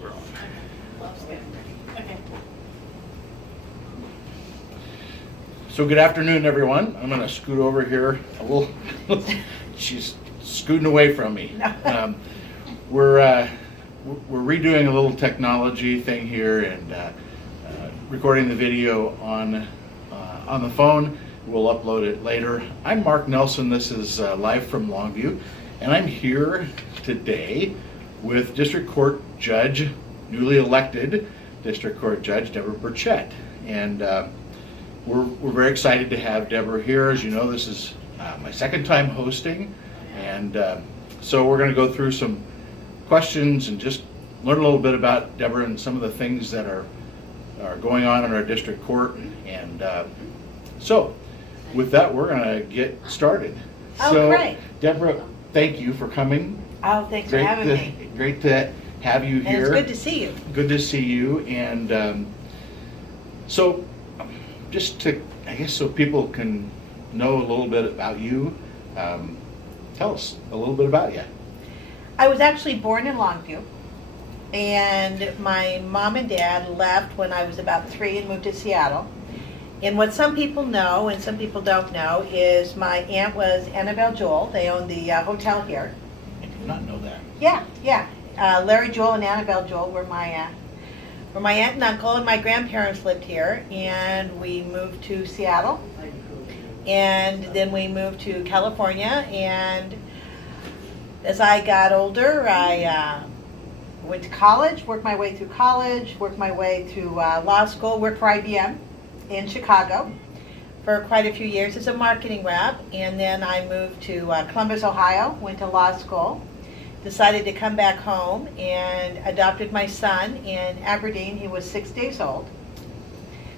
We're on. Okay. So good afternoon, everyone. I'm going to scoot over here a little. She's scooting away from me. We're redoing a little technology thing here and recording the video on the phone. We'll upload it later. I'm Mark Nelson. This is live from Longview, and I'm here today with District Court Judge, newly elected District Court Judge Debra Burchett, and we're very excited to have Debra here. As you know, this is my second time hosting, and so we're going to go through some questions and just learn a little bit about Debra and some of the things that are going on in our district court. And so with that, we're going to get started. Oh, so, great. Debra, thank you for coming. Oh, thanks for having me. Great to have you here. And it's good to see you. Good to see you. And so just to, I guess, so people can know a little bit about you, tell us a little bit about you. I was actually born in Longview, and my mom and dad left when I was about 3 and moved to Seattle. And what some people know and some people don't know is my aunt was Annabelle Jewell. They owned the hotel here. I did not know that. Yeah. Larry Jewell and Annabelle Jewell were my aunt and uncle, and my grandparents lived here. And we moved to Seattle, and then we moved to California. And as I got older, I went to college, worked my way through college, worked my way through law school, worked for IBM in Chicago for quite a few years as a marketing rep, and then I moved to Columbus, Ohio, went to law school, decided to come back home and adopted my son in Aberdeen. He was 6 days old.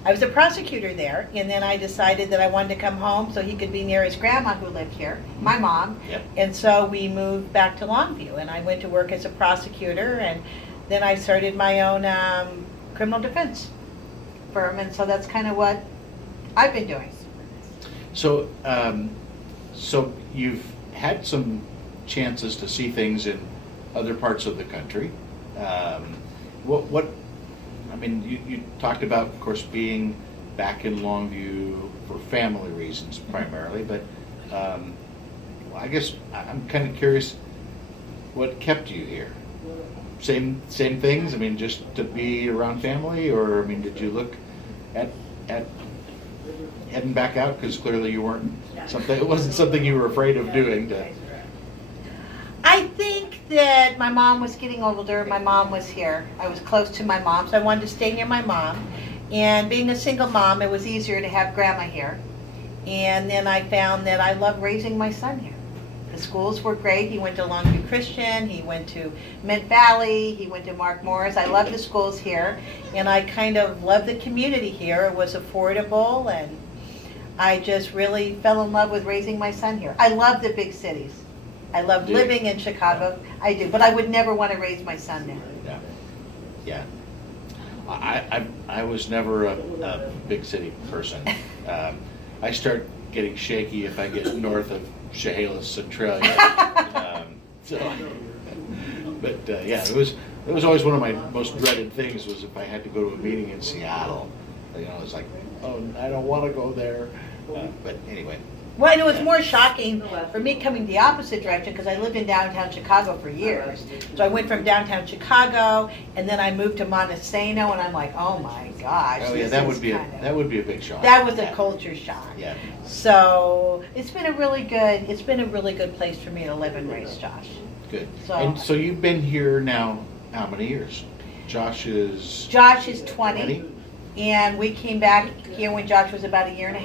I was a prosecutor there, and then I decided that I wanted to come home so he could be near his grandma who lived here, my mom. Yep. And so we moved back to Longview, and I went to work as a prosecutor, and then I started my own criminal defense firm, and so that's kind of what I've been doing. So, so you've had some chances to see things in other parts of the country. What I mean, you talked about, of course, being back in Longview for family reasons primarily, but I guess I'm kind of curious what kept you here. Same things? I mean, just to be around family, or I mean, did you look at heading back out? Because clearly you weren't something. It wasn't something you were afraid of doing. I think that my mom was getting older. My mom was here. I was close to my mom, so I wanted to stay near my mom. And being a single mom, it was easier to have grandma here. And then I found that I love raising my son here. The schools were great. He went to Longview Christian, he went to Mint Valley, he went to Mark Morris. I love the schools here, and I kind of love the community here. It was affordable, and I just really fell in love with raising my son here. I love the big cities. I love living in Chicago. I do, but I would never want to raise my son there. Yeah. I was never a big city person. I start getting shaky if I get north of Chehalis, Centralia. Yeah, it was always one of my most dreaded things was if I had to go to a meeting in Seattle. You know, it's like, oh, I don't want to go there. But anyway. Well, and it was more shocking for me coming the opposite direction because I lived in downtown Chicago for years. So I went from downtown Chicago, and then I moved to Montesano, and I'm like, oh my gosh. Oh yeah, that would be a big shock. That was a culture shock. Yeah. So it's been a really good place for me to live and raise Josh. Good. So, so you've been here now how many years? Josh is 20, and we came back here when Josh was about 1.5 years.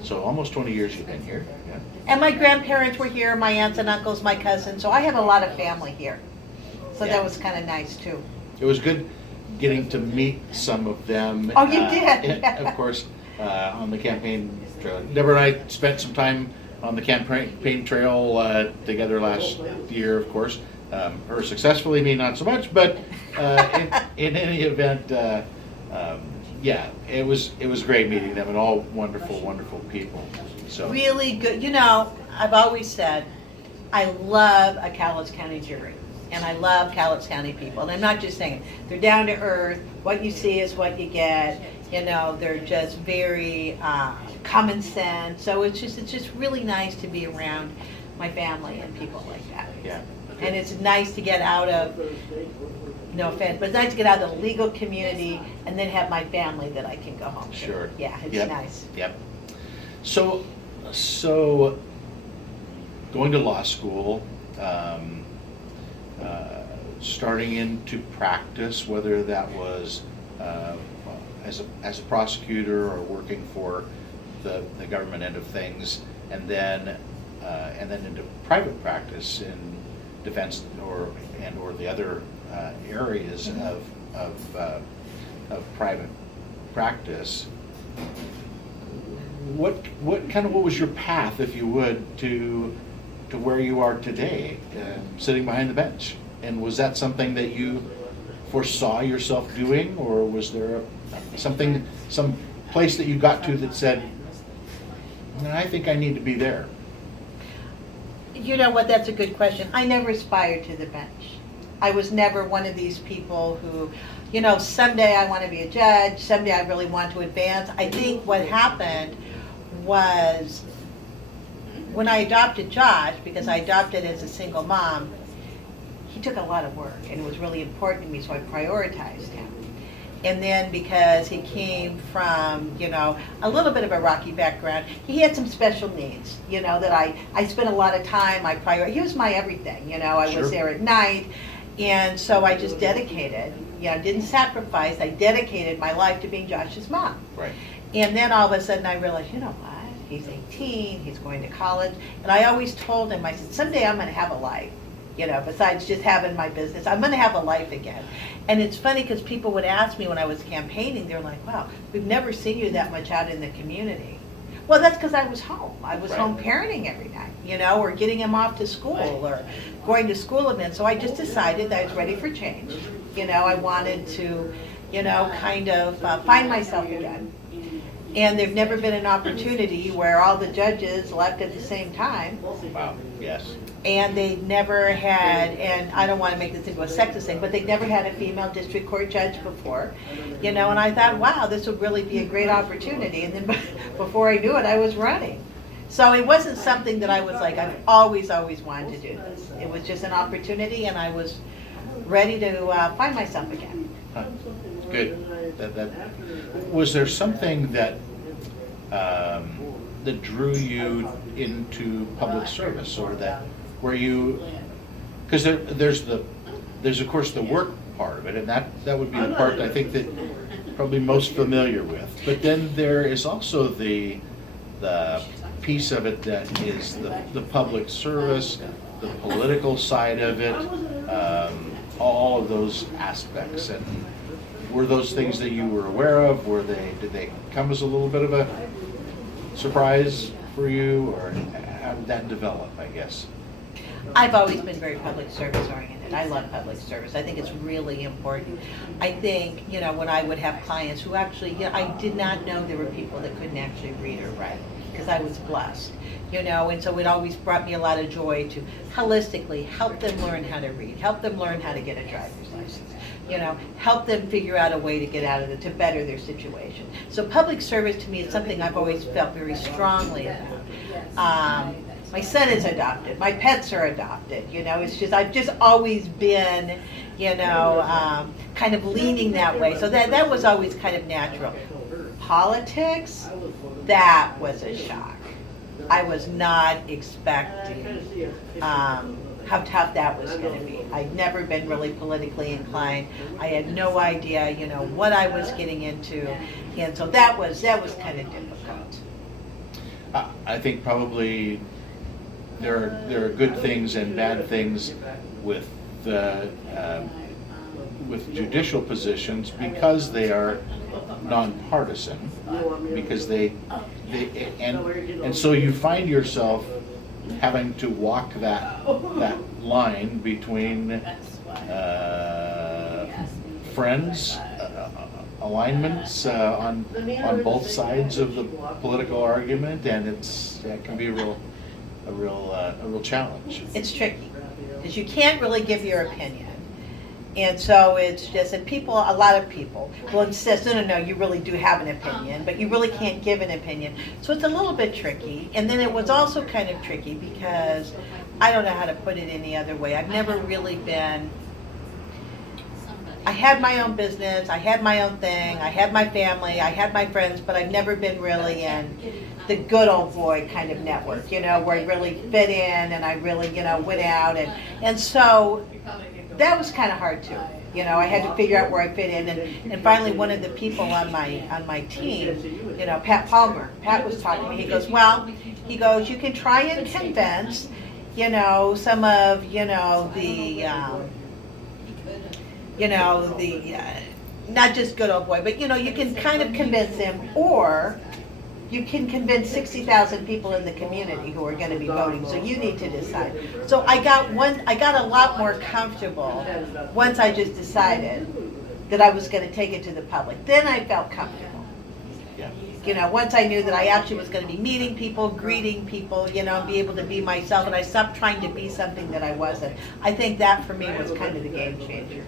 So almost 20 years you've been here. Yeah. And my grandparents were here, my aunts and uncles, my cousins, so I have a lot of family here. So that was kind of nice too. It was good getting to meet some of them. Oh, you did? Of course, on the campaign trail. Debra and I spent some time on the campaign trail together last year, of course. Her successfully, me not so much, but in any event, yeah, it was great meeting them, and all wonderful, wonderful people. So really good. You know, I've always said I love a Cowles County jury. And I love Cowlitz County people. And I'm not just saying it. They're down to earth. What you see is what you get. You know, they're just very common sense. So it's just really nice to be around my family and people like that. Yeah. And it's nice to get out of, no offense, but it's nice to get out of the legal community and then have my family that I can go home to. Sure. Yeah, it's Yep. nice. Yep. So going to law school, starting into practice, whether that was as a prosecutor or working for the government end of things, and then into private practice in defense or the other areas of private practice. What was your path, if you would, to where you are today, sitting behind the bench? And was that something that you foresaw yourself doing, or was there some place that you got to that said, "No, I think I need to be there"? You know what, that's a good question. I never aspired to the bench. I was never one of these people who, you know, someday I want to be a judge, someday I really want to advance. I think what happened was when I adopted Josh, because I adopted as a single mom, he took a lot of work and it was really important to me, so I prioritized him. And then because he came from, you know, a little bit of a rocky background, he had some special needs, you know, that I spent a lot of time, he was my everything, you know, I Sure. was there at night. And so I just dedicated, you know, didn't sacrifice, I dedicated my life to being Josh's mom. Right. And then all of a sudden I realized, you know what, he's 18, he's going to college. And I always told him, I said, someday I'm going to have a life. You know, besides just having my business, I'm going to have a life again. And it's funny because people would ask me when I was campaigning, they're like, wow, we've never seen you that much out in the community. Well, that's because I was home. I was Right. home parenting every night, you know, or getting him off to school or going to school events. So I just decided that I was ready for change. You know, I wanted to, you know, kind of find myself again. And there've never been an opportunity where all the judges left at the same time. Wow. Yes. And they never had, and I don't want to make this into a sexist thing, but they never had a female district court judge before, you know, and I thought, wow, this would really be a great opportunity. And then before I knew it, I was running. So it wasn't something that I was like, I've always wanted to do this. It was just an opportunity, and I was ready to find myself again. Huh. Good. That was there something that that drew you into public service, or that where you, because there's of course the work part of it, and that would be the part I think that probably most familiar with. But then there is also the piece of it that is the public service, the political side of it, all of those aspects. And were those things that you were aware of? Did they come as a little bit of a surprise for you, or how did that develop, I guess? I've always been very public service oriented. I love public service. I think it's really important. I think, you know, when I would have clients who actually, you know, I did not know there were people that couldn't actually read or write, because I was blessed, you know, and so it always brought me a lot of joy to holistically help them learn how to read, help them learn how to get a driver's license, you know, help them figure out a way to get out of it, to better their situation. So public service to me is something I've always felt very strongly about. My son is adopted. My pets are adopted. You know, it's just, I've just always been, you know, kind of leaning that way. So that was always kind of natural. Politics, that was a shock. I was not expecting how tough that was going to be. I'd never been really politically inclined. I had no idea, you know, what I was getting into. And so that was kind of difficult. I think probably there are good things and bad things with judicial positions, because they are nonpartisan, because and so you find yourself having to walk that line between friends, alignments on both sides of the political argument, and that can be a real challenge. It's tricky. is you can't really give your opinion. And so it's just, and people, a lot of people will insist, no, you really do have an opinion, but you really can't give an opinion. So it's a little bit tricky. And then it was also kind of tricky because I don't know how to put it any other way. I've never really been, I had my own business, I had my own thing, I had my family, I had my friends, but I've never been really in the good old boy kind of network, where I really fit in and I really, went out. And so that was kind of hard too. I had to figure out where I fit in. And finally one of the people on my team, Pat Palmer, Pat was talking to me, he goes, you can try and convince, some of, not just good old boy, but you can kind of convince him, or you can convince 60,000 people in the community who are going to be voting. So you need to decide. So I got a lot more comfortable once I just decided that I was going to take it to the public. Then I felt comfortable. Yeah. Once I knew that I actually was going to be meeting people, greeting people, and be able to be myself, and I stopped trying to be something that I wasn't. I think that for me was kind of the game changer.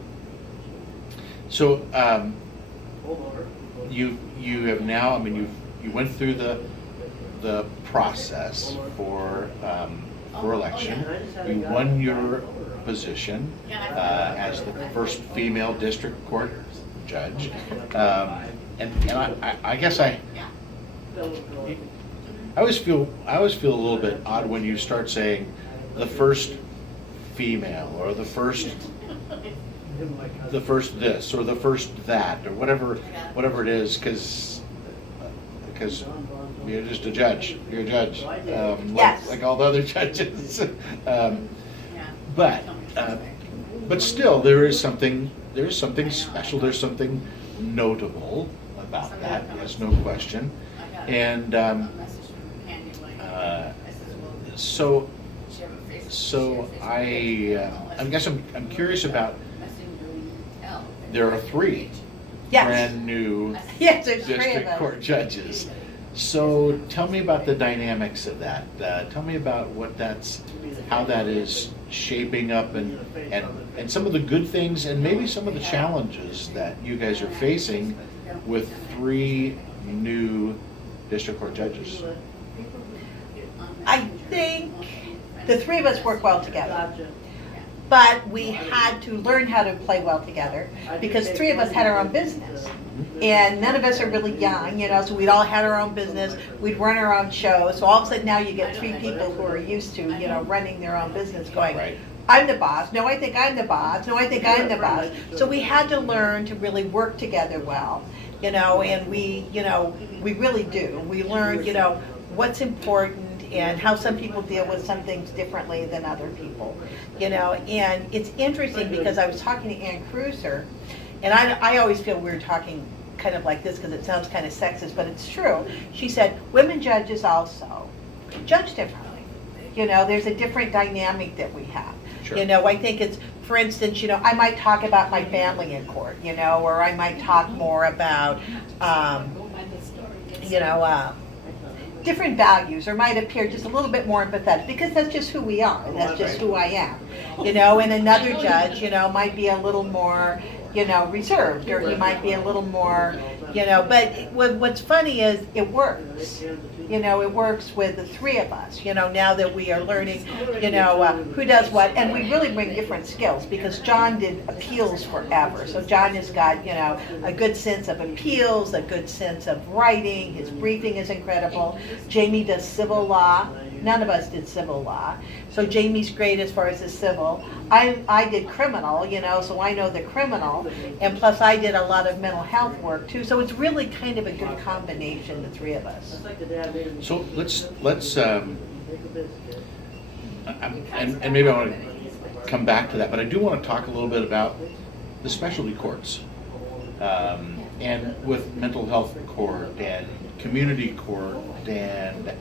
So you have now, you went through the process for election. You won your position as the first female district court judge, and I guess I always feel a little bit odd when you start saying the first female or the first this or the first that or whatever it is, because you're just a judge. You're a judge, Yes. like all the other judges. But still, there is something special. There's something notable about that. There's no question. And so I guess I'm curious about. There are 3 Yes. brand new Yes, there's 3 of district us. court judges. So tell me about the dynamics of that. Tell me about how that is shaping up, and some of the good things, and maybe some of the challenges that you guys are facing with 3 new district court judges. I think the 3 of us work well together. But we had to learn how to play well together because 3 of us had our own business. And none of us are really young, so we'd all had our own business. We'd run our own shows. So all of a sudden now you get 3 people who are used to, running their own business going, Right. I'm the boss. No, I think I'm the boss. No, I think I'm the boss. So we had to learn to really work together well, and we really do. We learned, what's important and how some people deal with some things differently than other people, and it's interesting because I was talking to Ann Cruiser, and I always feel weird talking kind of like this because it sounds kind of sexist, but it's true. She said, women judges also judge differently. There's a different dynamic that we have. Sure. I think it's, for instance, I might talk about my family in court, or I might talk more about, different values, or might appear just a little bit more empathetic because that's just who we are and that's just who I am. And another judge, might be a little more, reserved, or he might be a little more, but what's funny is it works. It works with the 3 of us, now that we are learning, who does what, and we really bring different skills because John did appeals forever. So John has got, a good sense of appeals, a good sense of writing, his briefing is incredible. Jamie does civil law. None of us did civil law. So Jamie's great as far as the civil. I did criminal, so I know the criminal. And plus I did a lot of mental health work too. So it's really kind of a good combination, the 3 of us. So let's and maybe I want to come back to that, but I do want to talk a little bit about the specialty courts, and with mental health court and community court and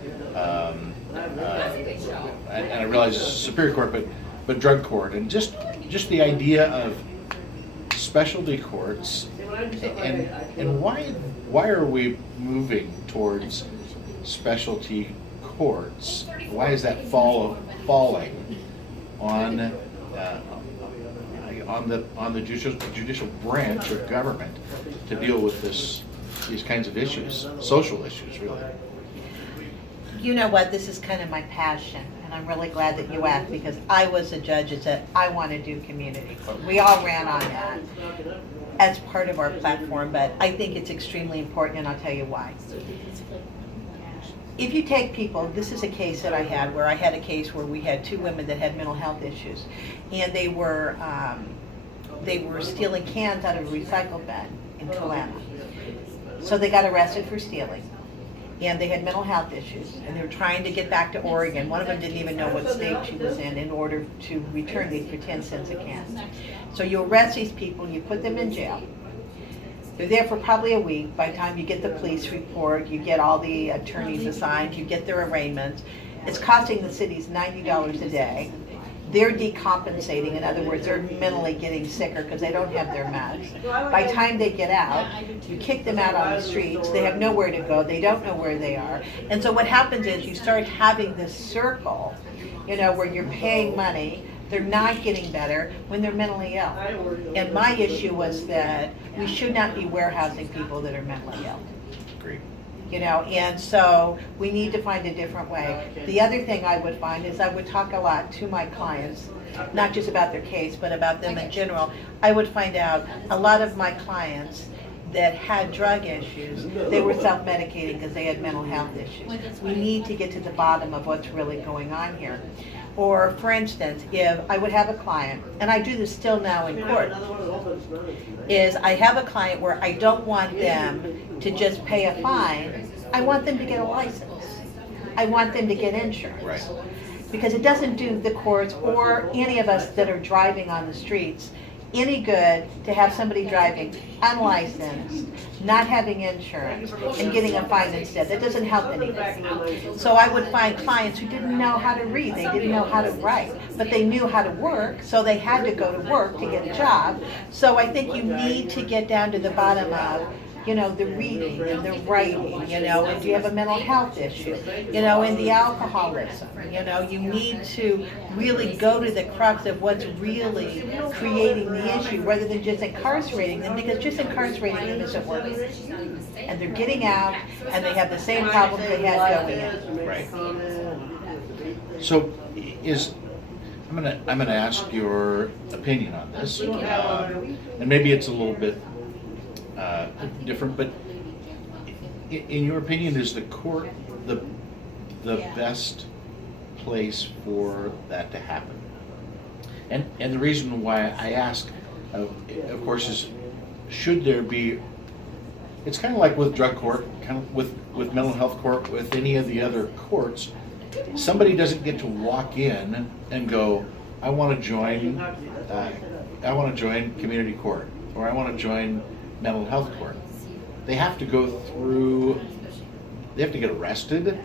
I realize it's Superior Court, but drug court, and just the idea of specialty courts, and why are we moving towards specialty courts? Why is that falling on on the judicial branch of government to deal with these kinds of issues, social issues, really. You know what, this is kind of my passion, and I'm really glad that you asked, because I was a judge that said, I want to do community court. We all ran on that as part of our platform, but I think it's extremely important, and I'll tell you why. If you take people, this is a case that I had, where I had a case where we had 2 women that had mental health issues, and they were stealing cans out of a recycle bin in Tulana. So they got arrested for stealing, and they had mental health issues, and they were trying to get back to Oregon. One of them didn't even know what state she was in order to return these for 10 cents a can. So you arrest these people, and you put them in jail. They're there for probably a week. By the time you get the police report, you get all the attorneys assigned, you get their arraignments. It's costing the cities $90 a day. They're decompensating. In other words, they're mentally getting sicker because they don't have their meds. By the time they get out, you kick them out on the streets. They have nowhere to go. They don't know where they are. And so what happens is you start having this circle, where you're paying money. They're not getting better when they're mentally ill. And my issue was that we should not be warehousing people that are mentally ill. Agreed. And so we need to find a different way. The other thing I would find is I would talk a lot to my clients, not just about their case, but about them in general. I would find out a lot of my clients that had drug issues, they were self-medicating because they had mental health issues. We need to get to the bottom of what's really going on here. Or, for instance, if I would have a client, and I do this still now in court, is I have a client where I don't want them to just pay a fine, I want them to get a license. I want them to get insurance. Right. Because it doesn't do the courts or any of us that are driving on the streets any good to have somebody driving unlicensed, not having insurance, and getting a fine instead. That doesn't help anything. So I would find clients who didn't know how to read, they didn't know how to write, but they knew how to work, so they had to go to work to get a job. So I think you need to get down to the bottom of, the reading and the writing, and do you have a mental health issue, and the alcoholism, you need to really go to the crux of what's really creating the issue rather than just incarcerating them, because just incarcerating them isn't working. And they're getting out and they have the same problems they had going in. Right. So I'm gonna ask your opinion on this, and maybe it's a little bit different, but in your opinion, is the court the best place for that to happen? And the reason why I ask, of course, is should there be? It's kind of like with drug court, kind of with mental health court, with any of the other courts. Somebody doesn't get to walk in and go, I want to join community court, or I want to join mental health court. They have to go through, they have to get arrested,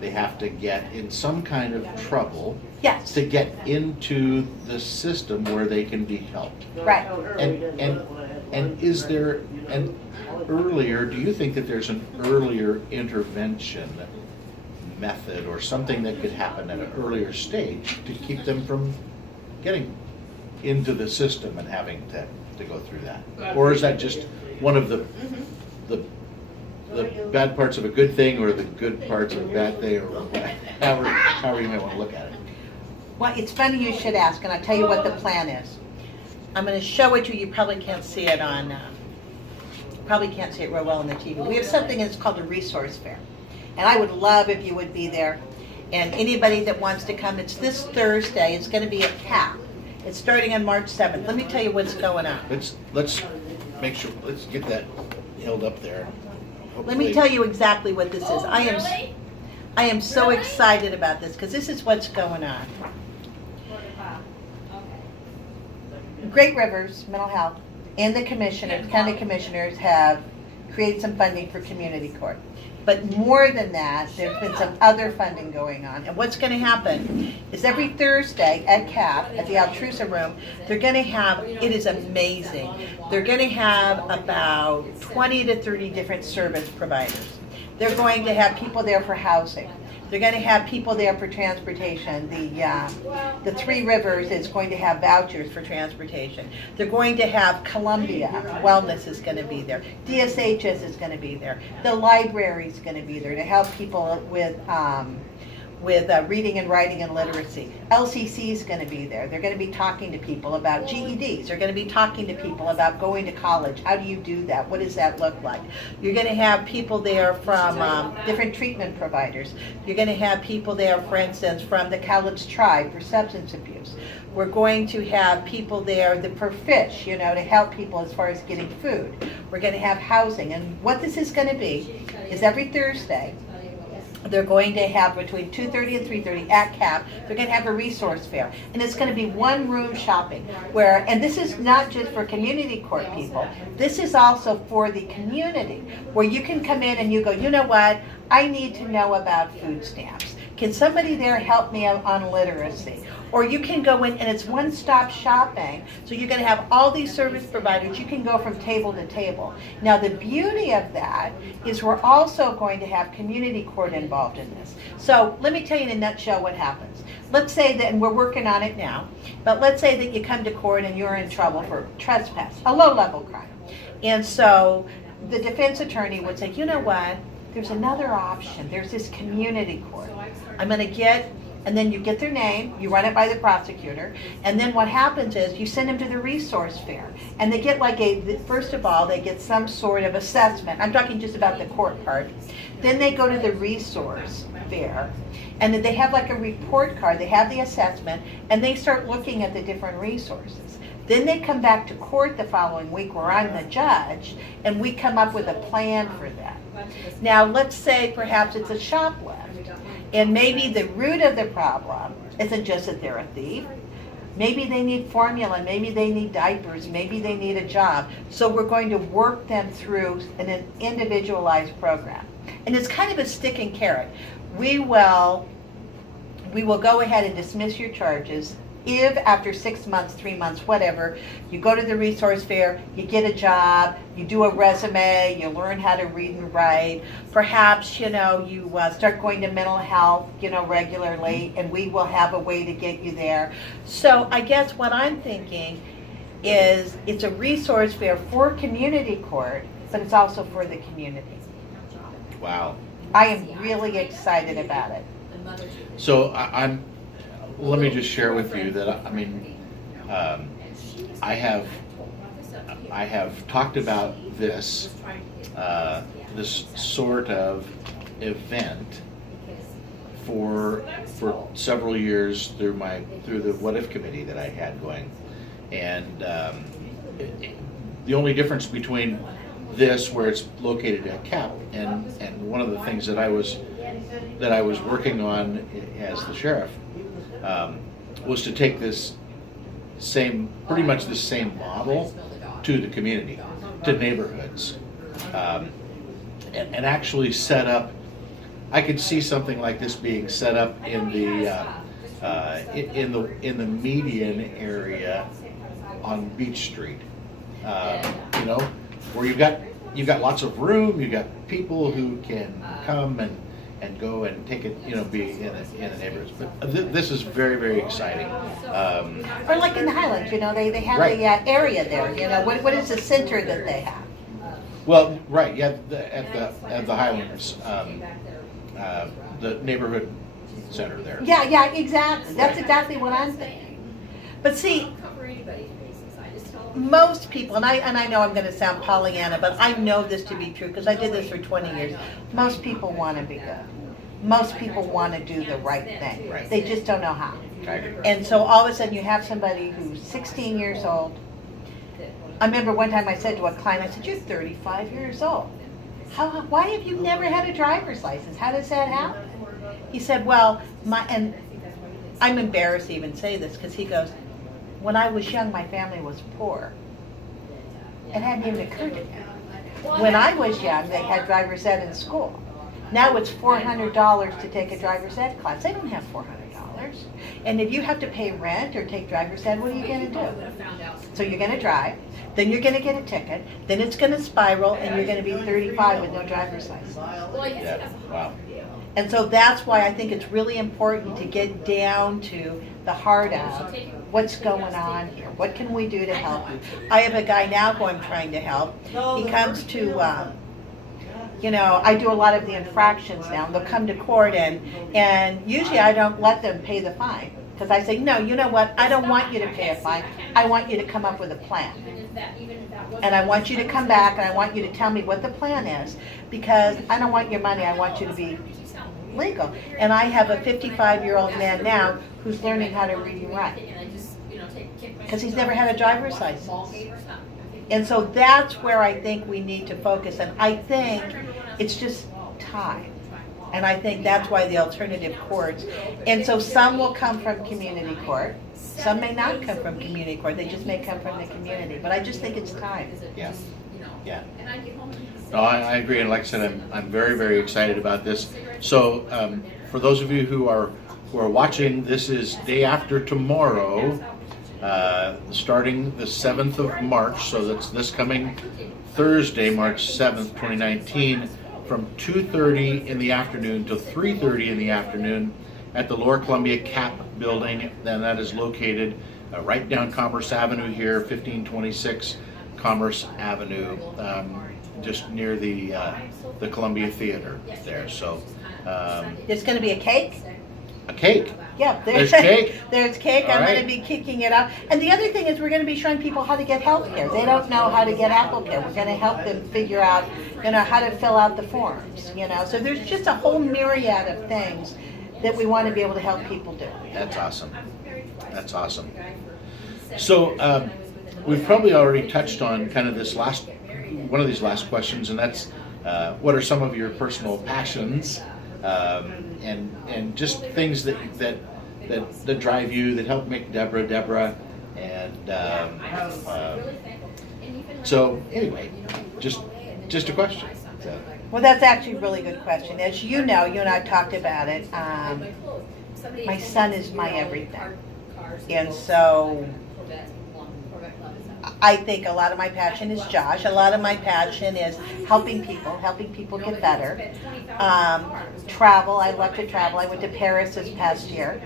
they have to get in some kind of trouble, Yes. to get into the system where they can be helped. Right. And is there an earlier, do you think that there's an earlier intervention method or something that could happen at an earlier stage to keep them from getting into the system and having to go through that? Or is that just one of the bad parts of a good thing, or the good parts of a bad thing, or however you might want to look at it? Well, it's funny you should ask, and I'll tell you what the plan is. I'm going to show it to you. You probably can't see it on, real well on the TV. We have something that's called a resource fair. And I would love if you would be there. And anybody that wants to come, it's this Thursday. It's going to be at CAP. It's starting on March 7th. Let me tell you what's going on. Let's make sure, let's get that held up there. Let me tell you exactly what this is. I am so excited about this because this is what's going on. Great Rivers Mental Health and the county commissioners have created some funding for community court. But more than that, there's been some other funding going on. And what's going to happen is every Thursday at CAP, at the Altrusa room, they're going to have, it is amazing, they're going to have about 20 to 30 different service providers. They're going to have people there for housing. They're going to have people there for transportation. The Three Rivers is going to have vouchers for transportation. They're going to have Columbia Wellness is going to be there. DSHS is going to be there. The library is going to be there to help people with reading and writing and literacy. LCC is going to be there. They're going to be talking to people about GEDs. They're going to be talking to people about going to college. How do you do that? What does that look like? You're going to have people there from different treatment providers. You're going to have people there, for instance, from the College Tribe for substance abuse. We're going to have people there for fish, to help people as far as getting food. We're going to have housing. And what this is going to be is every Thursday, they're going to have between 2:30 and 3:30 at CAP, they're going to have a resource fair. And it's going to be one room shopping and this is not just for community court people, this is also for the community, where you can come in and you go, you know what, I need to know about food stamps. Can somebody there help me on literacy? Or you can go in and it's one-stop shopping. So you're going to have all these service providers. You can go from table to table. Now the beauty of that is we're also going to have community court involved in this. So let me tell you in a nutshell what happens. Let's say that, and we're working on it now, but let's say that you come to court and you're in trouble for trespass, a low-level crime. And so the defense attorney would say, you know what, there's another option. There's this community court. I'm going to and then you get their name, you run it by the prosecutor, and then what happens is you send them to the resource fair, and they get first of all, they get some sort of assessment. I'm talking just about the court part. Then they go to the resource fair, and then they have a report card, they have the assessment, and they start looking at the different resources. Then they come back to court the following week where I'm the judge, and we come up with a plan for that. Now, let's say perhaps it's a shoplift, and maybe the root of the problem isn't just that they're a thief. Maybe they need formula, maybe they need diapers, maybe they need a job. So we're going to work them through an individualized program. And it's kind of a stick and carrot. We will go ahead and dismiss your charges if after 6 months, 3 months, whatever, you go to the resource fair, you get a job, you do a resume, you learn how to read and write, perhaps, you start going to mental health, regularly, and we will have a way to get you there. So I guess what I'm thinking is it's a resource fair for community court, but it's also for the community. Wow. I am really excited about it. So let me just share with you that I have talked about this sort of event for several years through the What If committee that I had going, and the only difference between this, where it's located at CAP, and one of the things that I was working on as the sheriff was to take this pretty much the same model to the community, to neighborhoods, and actually set up. I could see something like this being set up in the median area on Beach Street, where you've got lots of room, you've got people who can come and go and take it, be in the neighborhoods. But this is very, very exciting. Or like in the Highlands, they have right. the area there. What is the center that they have? Well, right, yeah, at the Highlands, the neighborhood center there. Yeah, exactly. That's exactly what I'm thinking. But see, most people, and I know I'm going to sound Pollyanna, but I know this to be true because I did this for 20 years. Most people want to be good. Most people want to do the right thing. Right. They just don't know how. And so all of a sudden you have somebody who's 16 years old. I remember one time I said to a client, I said, you're 35 years old. Why have you never had a driver's license? How does that happen? He said, well, and I'm embarrassed to even say this because he goes, when I was young, my family was poor. It hadn't even occurred to me. When I was young, they had driver's ed in school. Now it's $400 to take a driver's ed class. They don't have $400. And if you have to pay rent or take driver's ed, what are you going to do? So you're going to drive, then you're going to get a ticket, then it's going to spiral, and you're going to be 35 with no driver's license. Yeah, wow. And so that's why I think it's really important to get down to the heart of what's going on here. What can we do to help you? I have a guy now who I'm trying to help. He comes to, I do a lot of the infractions now. They'll come to court and usually I don't let them pay the fine. Because I say, no, you know what? I don't want you to pay a fine. I want you to come up with a plan. And I want you to come back and I want you to tell me what the plan is. Because I don't want your money. I want you to be legal. And I have a 55-year-old man now who's learning how to read and write. Because he's never had a driver's license. And so that's where I think we need to focus. And I think it's just time. And I think that's why the alternative courts, and so some will come from community court, some may not come from community court, they just may come from the community, but I just think it's time. Yeah, yeah. No, I agree, and like I said, I'm very, very excited about this. So for those of you who are watching, this is day after tomorrow, starting the 7th of March, so that's this coming Thursday, March 7th, 2019, from 2:30 in the afternoon to 3:30 in the afternoon at the Lower Columbia CAP building. Then that is located right down Commerce Avenue here, 1526 Commerce Avenue, just near the Columbia Theater there. So There's going to be a cake. a cake. Yeah, There's cake. There's cake. All I'm right. going to be kicking it up. And the other thing is we're going to be showing people how to get health care. They don't know how to get Apple Care. We're going to help them figure out, how to fill out the forms, So there's just a whole myriad of things that we want to be able to help people do. That's awesome. That's awesome. So we've probably already touched on kind of one of these last questions, and that's what are some of your personal passions, and just things that drive you, that help make Debra, and so anyway, just a question. So. Well, that's actually a really good question. As you know, you and I talked about it. My son is my everything. And so I think a lot of my passion is Josh. A lot of my passion is helping people get better. Travel, I love to travel. I went to Paris this past year.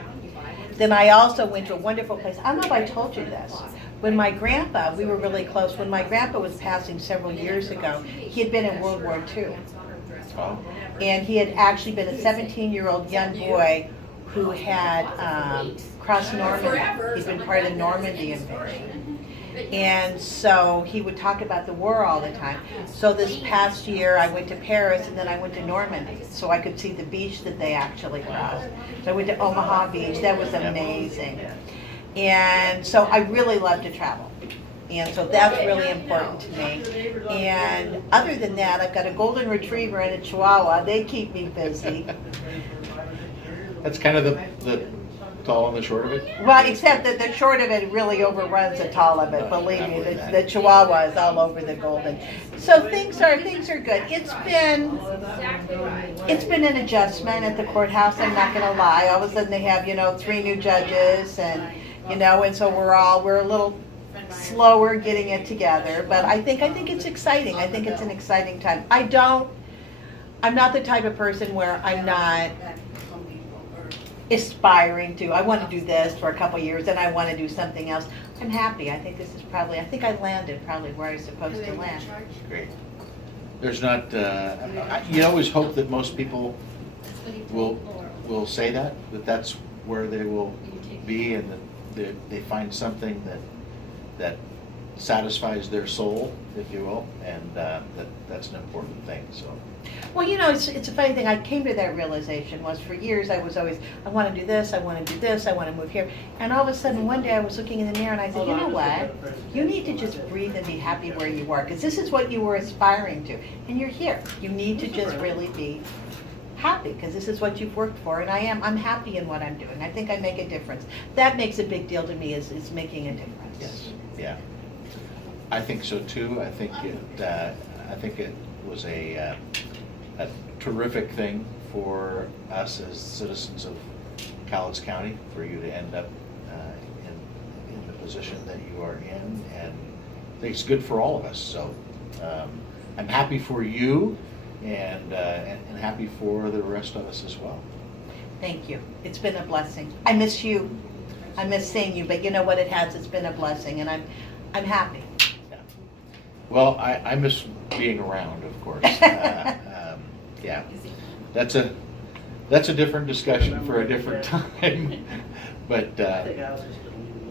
Then I also went to a wonderful place. I don't know if I told you this. When my grandpa, we were really close, when my grandpa was passing several years ago, he had been in World War II. Oh. And he had actually been a 17-year-old young boy who had crossed Normandy. He'd been part of the Normandy invasion. And so he would talk about the war all the time. So this past year I went to Paris and then I went to Normandy so I could see the beach that they actually crossed. So I went to Omaha Beach. That was amazing. And so I really love to travel. And so that's really important to me. And other than that, I've got a golden retriever and a chihuahua. They keep me busy. That's kind of the tall and the short of it? Well, except that the short of it really overruns the tall of it. Believe me, the chihuahua is all over the golden. So things are good. It's been an adjustment at the courthouse. I'm not going to lie. All of a sudden they have 3 new judges, and and so we're a little slower getting it together. But I think it's exciting. I think it's an exciting time. I'm not the type of person where I'm not aspiring to, I want to do this for a couple of years and I want to do something else. I'm happy. I think I landed probably where I was supposed to land. Great. There's not, you always hope that most people will say that's where they will be, and that they find something that satisfies their soul, if you will, and that's an important thing. So. Well, it's a funny thing. I came to that realization was for years I was always, I want to do this, I want to do this, I want to move here. And all of a sudden one day I was looking in the mirror and I said, you know what? You need to just breathe and be happy where you are, because this is what you were aspiring to. And you're here. You need to just really be happy, because this is what you've worked for. And I'm happy in what I'm doing. I think I make a difference. That makes a big deal to me, is making a difference. Yes. Yeah. I think so too. I think it was a terrific thing for us as citizens of Cowlitz County, for you to end up in the position that you are in, and I think it's good for all of us. So I'm happy for you, and happy for the rest of us as well. Thank you. It's been a blessing. I miss you. I miss seeing you, but you know what it has? It's been a blessing, and I'm happy. Yeah. Well, I miss being around, of course. Yeah, that's a different discussion for a different time. But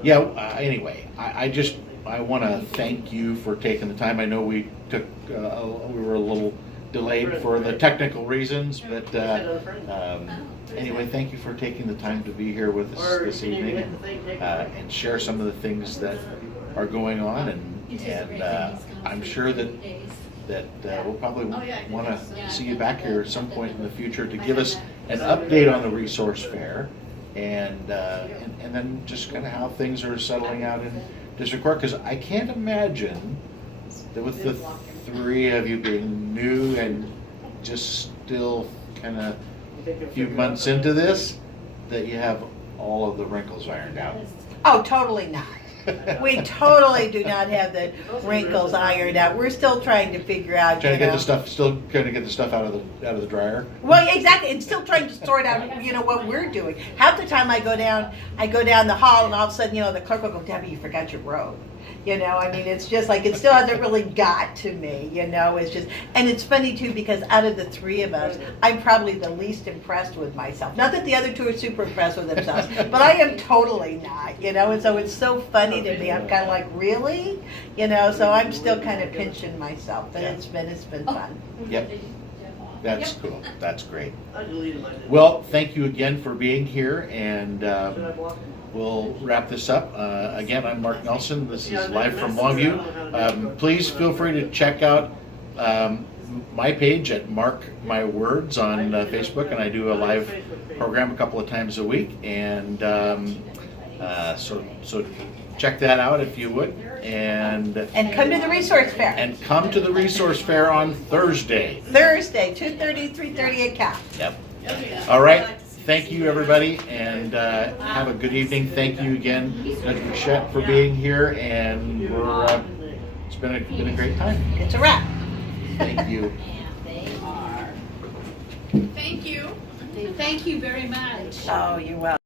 yeah. Anyway, I want to thank you for taking the time. I know we were a little delayed for the technical reasons, but anyway, thank you for taking the time to be here with us this evening and share some of the things that are going on, and I'm sure that we'll probably want to see you back here at some point in the future to give us an update on the resource fair, and then just kind of how things are settling out in district court, because I can't imagine that with the three of you being new and just still kind of a few months into this, that you have all of the wrinkles ironed out. Oh, totally not. We totally do not have the wrinkles ironed out. We're still trying to figure out. Trying to get the stuff out of the dryer. Well, exactly, and still trying to sort out, what we're doing. Half the time I go down the hall, and all of a sudden, the clerk will go, "Debbie, you forgot your robe." It's just like, it still hasn't really got to me, it's just, and it's funny too, because out of the three of us, I'm probably the least impressed with myself. Not that the other two are super impressed with themselves, but I am totally not, and so it's so funny to me. I'm kind of like, really? So I'm still kind of pinching myself, but it's been fun. Yep. That's cool. That's great. Well, thank you again for being here, and we'll wrap this up. Again, I'm Mark Nelson. This is live from Longview. Please feel free to check out my page at Mark My Words on Facebook, and I do a live program a couple of times a week. And so check that out if you would. And come to the resource fair. And come to the resource fair on Thursday. 2:30, 3:30 at CAP. Yep. All right. Thank you, everybody, and have a good evening. Thank you again, Judge Burchett, for being here, and it's been a great time. It's a wrap. Thank you. Thank you. Thank you very much. Oh, you're welcome.